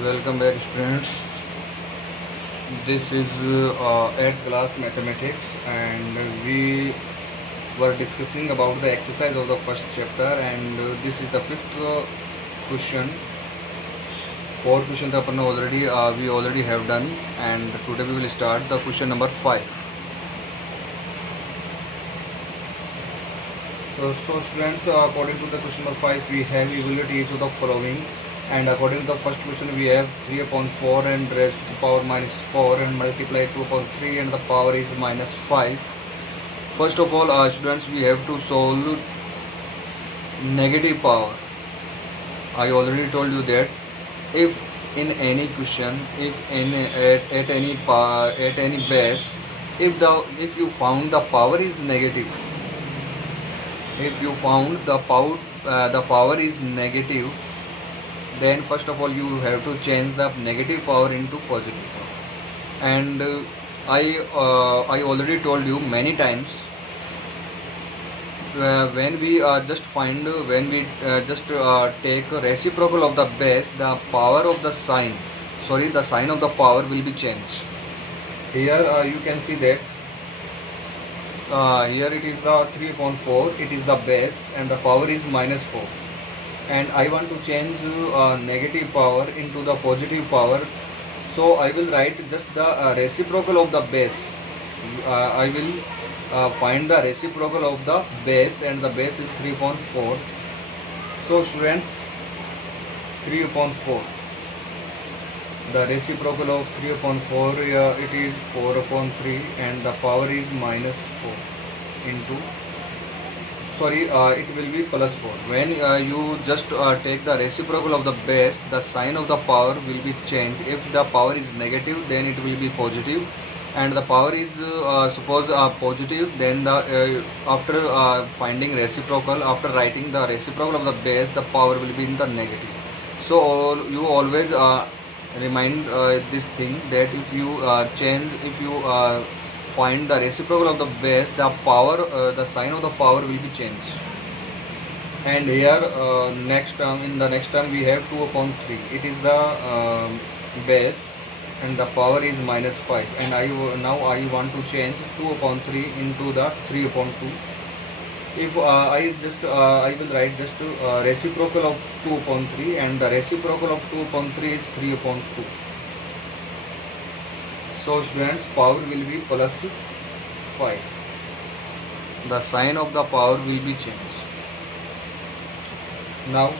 Welcome back, students. This is 8th class mathematics, and we were discussing about the exercise of the first chapter, and this is the fifth question. Four questions upon we already have done, and today we will start the question number 5. So students, according to the question number 5, we have evaluated each of the following. And according to the first question, we have 3 upon 4 and raised to the power minus 4 and multiply 2 upon 3 and the power is minus 5. First of all, students, we have to solve negative power. I already told you that if in any question, if at any base, if you found the power is negative, if you found the power is negative, then first of all you have to change the negative power into positive power. And I already told you many times, when we just take a reciprocal of the base, the power of the sign, the sign of the power will be changed. Here you can see that here it is the 3 upon 4, it is the base and the power is minus 4. And I want to change negative power into the positive power, so I will write just the reciprocal of the base. I will find the reciprocal of the base, and the base is 3 upon 4. So students, 3 upon 4, the reciprocal of 3 upon 4, it is 4 upon 3 and the power is minus 4 into, it will be plus 4. When you just take the reciprocal of the base, the sign of the power will be changed. If the power is negative, then it will be positive, and the power is suppose positive, then the after finding reciprocal, after writing the reciprocal of the base, the power will be in the negative. So you always remind this thing, that if you find the reciprocal of the base, the power, the sign of the power will be changed. And here next term, in the next term we have 2 upon 3, it is the base and the power is minus 5, and now I want to change 2 upon 3 into the 3 upon 2. If I will write just reciprocal of 2 upon 3, and the reciprocal of 2 upon 3 is 3 upon 2. So students, power will be plus 5. The sign of the power will be changed. Now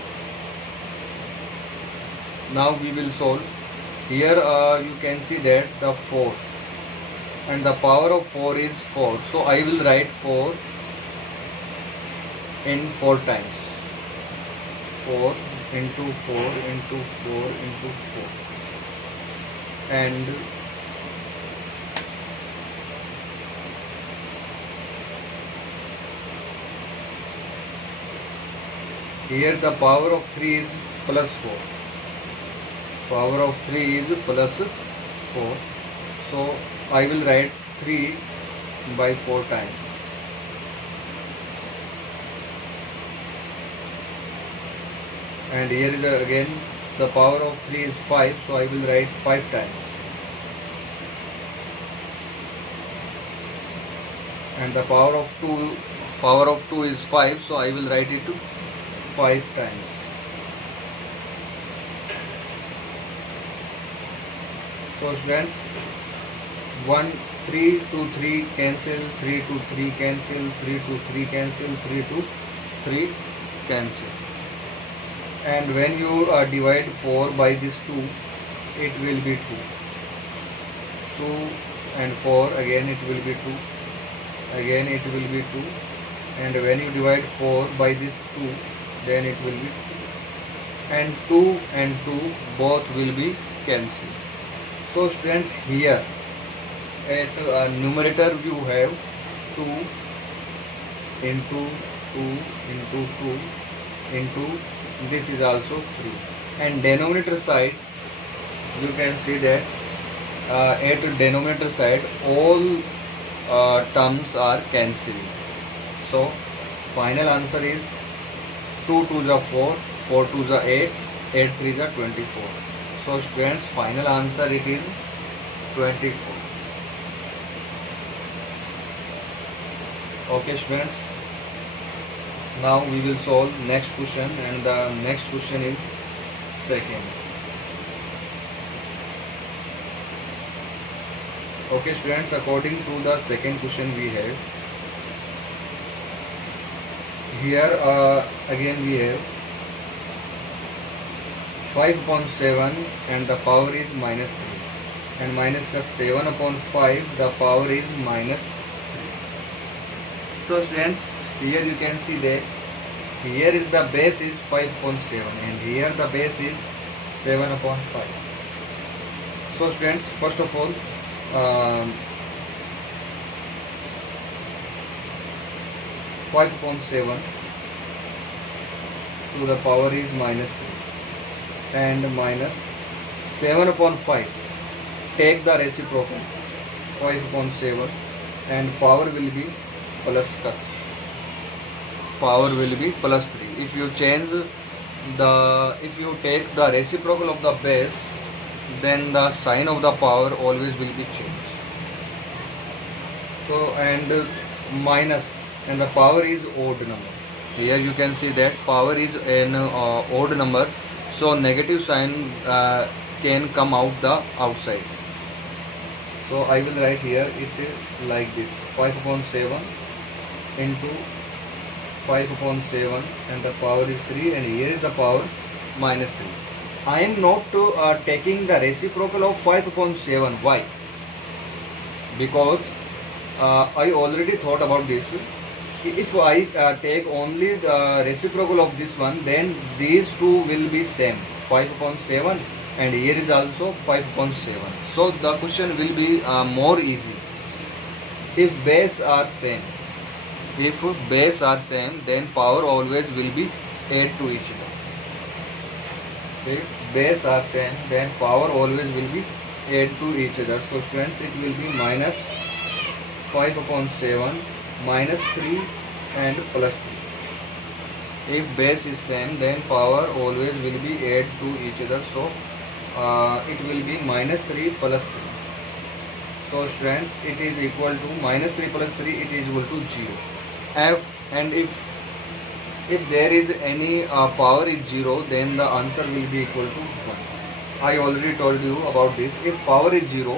we will solve. Here you can see that the 4 and the power of 4 is 4. So I will write 4 in 4 times. 4 into 4 into 4 into 4. And here the power of 3 is plus 4. Power of 3 is plus 4. So I will write 3 by 4 times. And here is again the power of 3 is 5. So I will write 5 times. And the power of 2 is 5. So I will write it 5 times. So students, 3 to 3 cancel, 3 to 3 cancel, 3 to 3 cancel, 3 to 3 cancel. And when you divide 4 by this 2, it will be 2. 2 and 4, again it will be 2. Again it will be 2. And when you divide 4 by this 2, then it will be 2. And 2 both will be cancelled. So students, here at numerator you have 2 into 2 into 2 into, this is also 3. And denominator side, you can see that at denominator side all terms are cancelled. So final answer is 2 2 is 4, 4 2 is 8, 8 3 is 24. So students, final answer it is 24. Okay students, now we will solve next question, and the next question is second. Okay students, according to the second question we have here, again we have 5/7 and the power is -3, and minus का 7/5 the power is -3. So students, here you can see that here is the base is 5/7 and here the base is 7/5. So students, first of all, 5/7 to the power is -3 and minus 7/5. Take the reciprocal 5/7 and power will be plus 3. If you change if you take the reciprocal of the base, then the sign of the power always will be changed. So and minus, and the power is odd number. Here you can see that power is an odd number, so negative sign can come out the outside. So I will write here it like this: 5/7 into 5/7 and the power is 3, and here is the power -3. I am not taking the reciprocal of 5/7. Why? Because I already thought about this. If I take only the reciprocal of this one, then these two will be same, 5/7, and here is also 5/7. So the question will be more easy. If base are same, then power always will be add to each other. If base are same, then power always will be add to each other. So students, it will be minus 5/7 minus 3 and plus 3. If base is same, then power always will be add to each other. So it will be -3 plus 3. So students, it is equal to -3 plus 3, it is equal to 0. And if there is any power is 0, then the answer will be equal to 1. I already told you about this. If power is 0,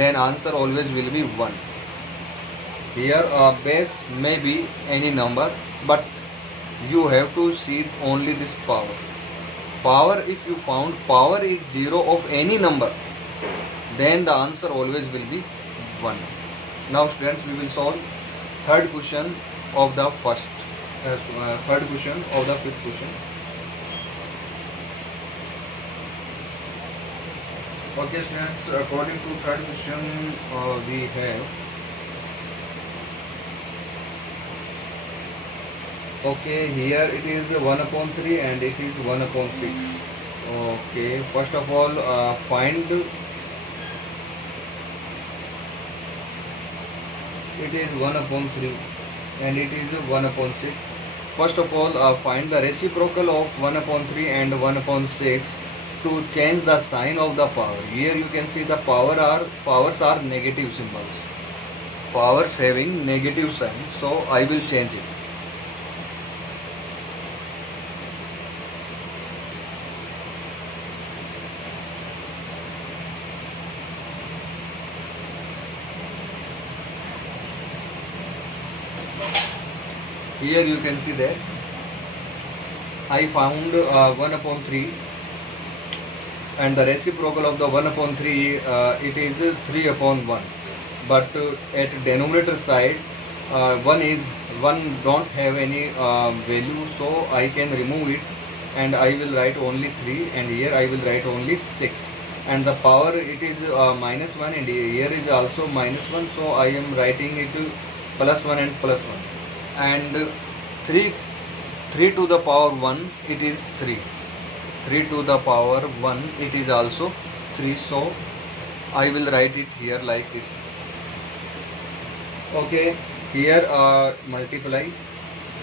then answer always will be 1. Here base may be any number, but you have to see only this power. If you found power is 0 of any number, then the answer always will be 1. Now students, we will solve third question of the fifth question. Okay students, according to third question we have, okay, here it is 1/3 and it is 1/6. Okay, first of all find, it is 1/3 and it is 1/6. First of all find the reciprocal of 1/3 and 1/6 to change the sign of the power. Here you can see the powers are negative symbols, powers having negative sign, so I will change it. Here you can see that I found 1/3 and the reciprocal of the 1/3 it is 3/1, but at denominator side 1 don't have any value, so I can remove it and I will write only 3, and here I will write only 6, and the power it is -1, and here is also -1, so I am writing it +1 and +1, and 3 to the power 1 it is 3, 3 to the power 1 it is also 3, so I will write it here like this. Okay, here multiply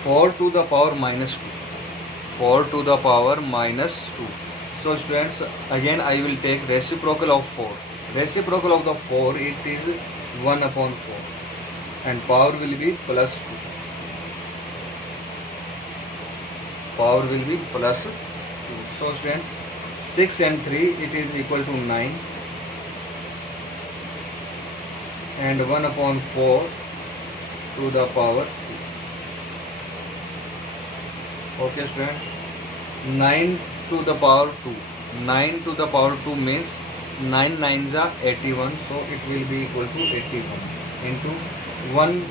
4 to the power -2, 4 to the power -2, So students, again I will take reciprocal of 4. Reciprocal of the 4, it is 1 upon 4 and power will be plus 2. Power will be plus 2. So students, 6 and 3 it is equal to 9 and 1 upon 4 to the power 2. Okay students, 9 to the power 2. 9 to the power 2 means 9 nines are 81, so it will be equal to 81 into 1.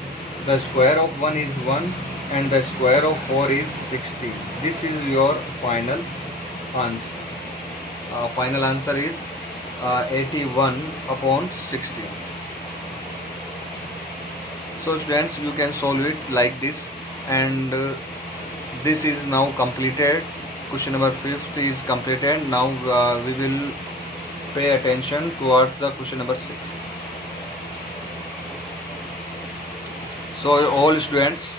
The square of 1 is 1 and the square of 4 is 60. This is your final answer. Final answer is 81 upon 60. So students, you can solve it like this, and this is now completed. Question number 5 is completed. Now we will pay attention towards the question number 6. So all students,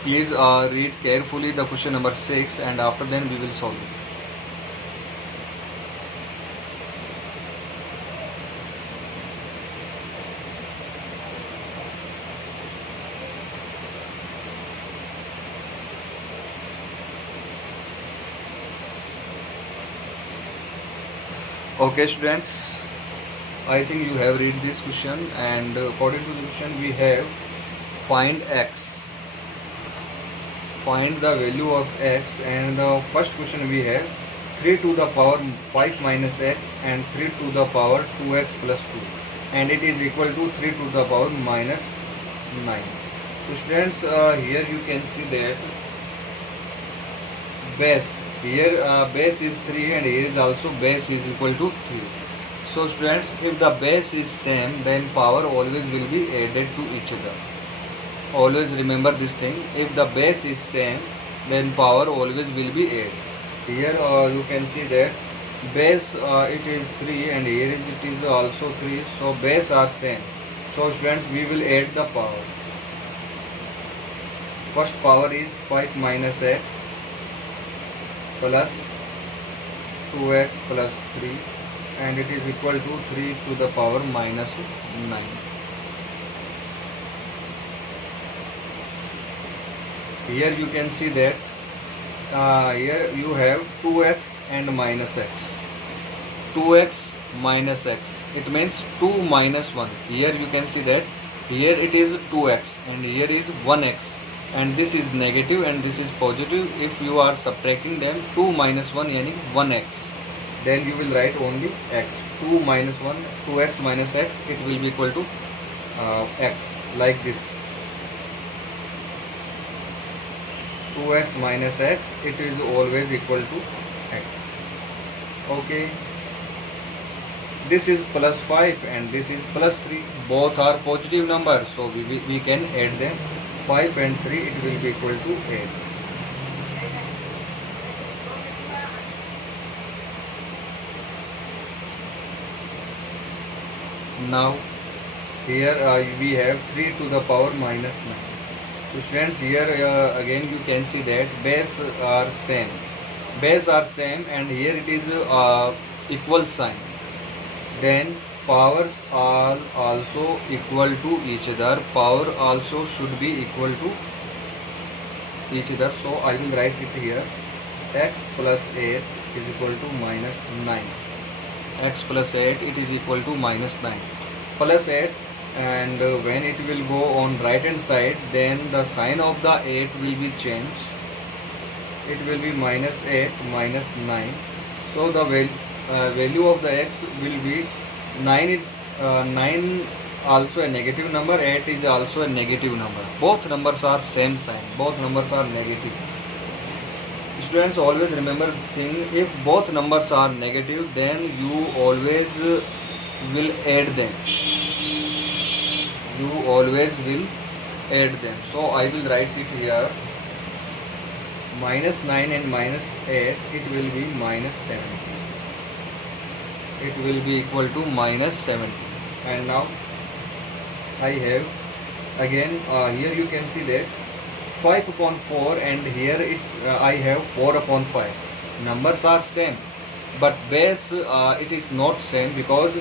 please read carefully the question number 6 and after then we will solve it. Okay students, I think you have read this question, and according to the question we have find x. Find the value of x, and the first question we have 3 to the power 5 minus x and 3 to the power 2x plus 2, and it is equal to 3 to the power minus 9. So students, here you can see that base, here base is 3 and here is also base is equal to 3. So students, if the base is same, then power always will be added to each other. Always remember this thing. If the base is same, then power always will be added. Here you can see that base it is 3 and here it is also 3. So base are same. So students, we will add the power. First power is 5 minus x plus 2x plus 3, and it is equal to 3 to the power minus 9. Here you can see that here you have 2x and minus x. 2x minus x, it means 2 minus 1. Here you can see that here it is 2x and here is 1x, and this is negative and this is positive. If you are subtracting them, 2 minus 1 yani 1x, then you will write only x. 2 minus 1, 2x minus x, it will be equal to x, like this. 2x minus x, it is always equal to x. Okay, this is plus 5 and this is plus 3. Both are positive numbers, so we can add them. 5 and 3, it will be equal to 8. Now here we have 3 to the power minus 9. So students, here again you can see that base are same. Base are same and here it is equal sign. Then powers are also equal to each other. Power also should be equal to each other. So I will write it here. X plus 8 is equal to minus 9. X plus 8, it is equal to minus 9. Plus 8, and when it will go on right hand side, then the sign of the 8 will be changed. It will be minus 8 minus 9. So the value of the x will be 9. 9 also a negative number, 8 is also a negative number. Both numbers are same sign, both numbers are negative. Students, always remember thing, if both numbers are negative, then you always will add them. You always will add them. So I will write it here. Minus 9 and minus 8, it will be minus 70. It will be equal to minus 70. And now I have again here you can see that 5 upon 4 and here I have 4 upon 5. Numbers are same. but base it is not same, because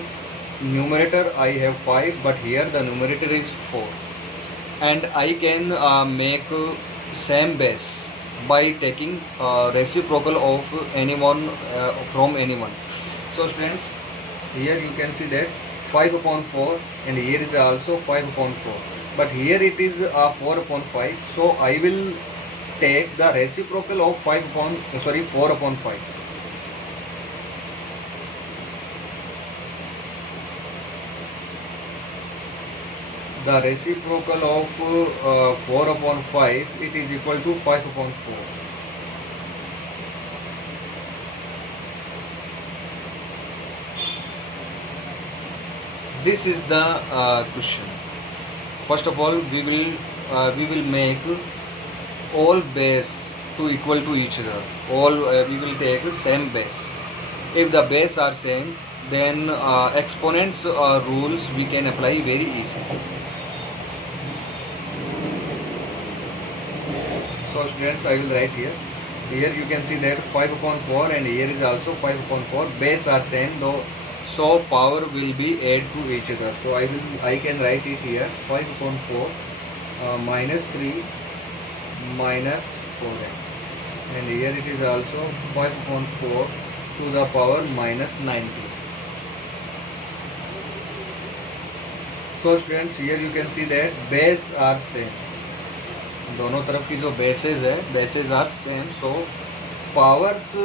numerator I have 5 but here the numerator is 4, and I can make same base by taking reciprocal of anyone from anyone. So students, here you can see that 5 upon 4, and here is also 5 upon 4, but here it is 4 upon 5, so I will take the reciprocal of 4 upon 5. The reciprocal of 4 upon 5, it is equal to 5 upon 4. This is the question. First of all, we will make all base to equal to each other. We will take same base. If the base are same, then exponents rules we can apply very easily. So students, I will write here. Here you can see that 5 upon 4, and here is also 5 upon 4. Base are same though, so power will be added to each other. So I can write it here, 5 upon 4 minus 3 minus 4x, and here it is also 5 upon 4 to the power minus 90. So students, here you can see that base are same. दोनों तरफ की जो bases है, bases are same, so powers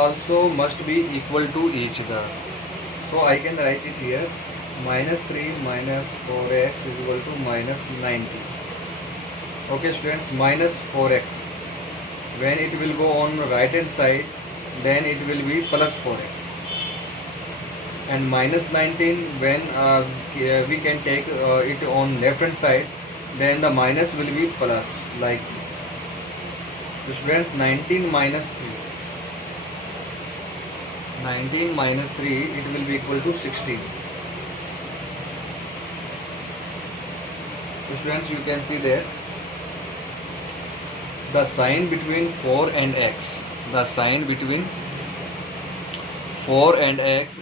also must be equal to each other. So I can write it here, minus 3 minus 4x is equal to minus 90. Okay students, minus 4x, when it will go on right hand side, then it will be plus 4x, and minus 19 when we can take it on left hand side, then the minus will be plus, like this. So students, 19 minus 3, it will be equal to 16. So students, you can see there the sign between 4 and x,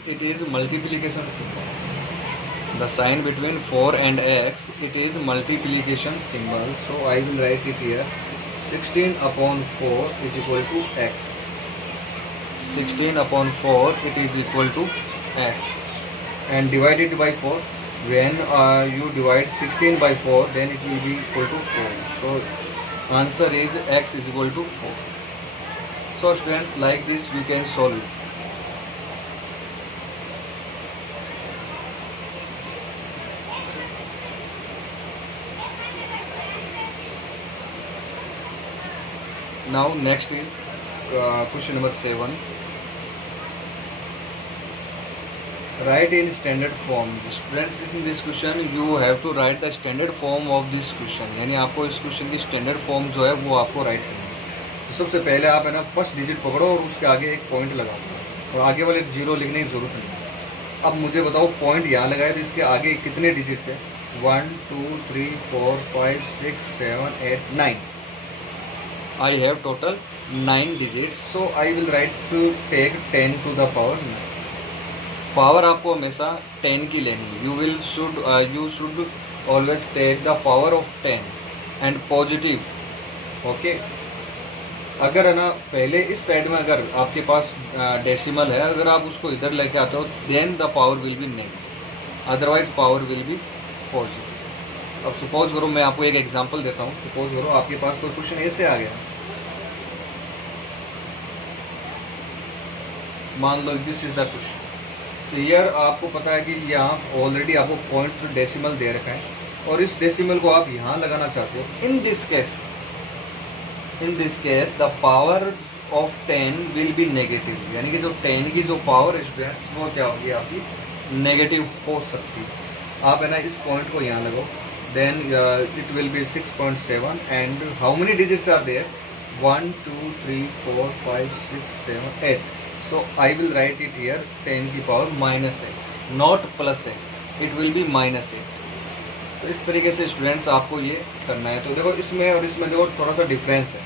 it is multiplication symbol. The sign between 4 and x, it is multiplication symbol. So I will write it here, 16 upon 4 is equal to x. 16 upon 4 it is equal to x, and divided by 4. When you divide 16 by 4, then it will be equal to 4. So answer is x is equal to 4. So students, like this we can solve it. Now next is question number 7. Write in standard form. Students, in this question you have to write the standard form of this question. यानी आपको इस question की standard form जो है वो आपको right करनी है. तो सबसे पहले आप है ना फर्स्ट डिजिट पकड़ो और उसके आगे एक पॉइंट लगाओ, और आगे वाले जीरो लिखने की जरूरत नहीं है. अब मुझे बताओ, पॉइंट यहाँ लगाए तो इसके आगे कितने डिजिट्स है? 1 2 3 4 5 6 7 8 9. I have total 9 digits, so I will write to take 10 to the power 9. Power आपको हमेशा 10 की लेनी है. You should always take the power of 10 and positive. Okay. अगर है ना पहले इस साइड में अगर आपके पास डेसिमल है, अगर आप उसको इधर लेके आते हो, then the power will be negative, otherwise power will be positive. अब सपोज करो, मैं आपको एक एग्जांपल देता हूँ. सपोज करो आपके पास कोई क्वेश्चन ऐसे आ गया, मान लो दिस इज द क्वेश्चन. तो यार आपको पता है कि यहाँ ऑलरेडी आपको पॉइंट डेसिमल दे रखा है, और इस डेसिमल को आप यहाँ लगाना चाहते हो. In this case the power of 10 will be negative, यानी कि जो 10 की जो पावर है वो क्या होगी, आपकी नेगेटिव हो सकती है. आप है ना इस पॉइंट को यहाँ लगाओ, then it will be 6.7, and how many digits are there? 1 2 3 4 5 6 7 8. So I will write it here 10 की power -8, not +8, it will be -8. तो इस तरीके से स्टूडेंट्स आपको ये करना है. तो देखो इसमें और इसमें देखो थोड़ा सा डिफरेंस है.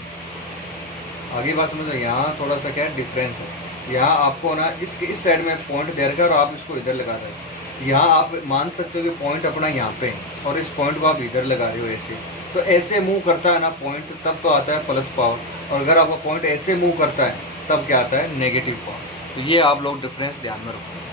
आगे बात समझो, यहाँ थोड़ा सा क्या डिफरेंस है. यहाँ आपको ना इसके इस साइड में पॉइंट दे रखा है और आप इसको इधर लगा रहे हो। यहाँ आप मान सकते हो कि पॉइंट अपना यहाँ पे है और इस पॉइंट को आप इधर लगा रहे हो ऐसे। तो ऐसे मूव करता है ना पॉइंट, तब तो आता है प्लस पावर, और अगर आपका पॉइंट ऐसे मूव करता है तब क्या आता है नेगेटिव पावर। तो ये आप लोग डिफरेंस ध्यान में रखो।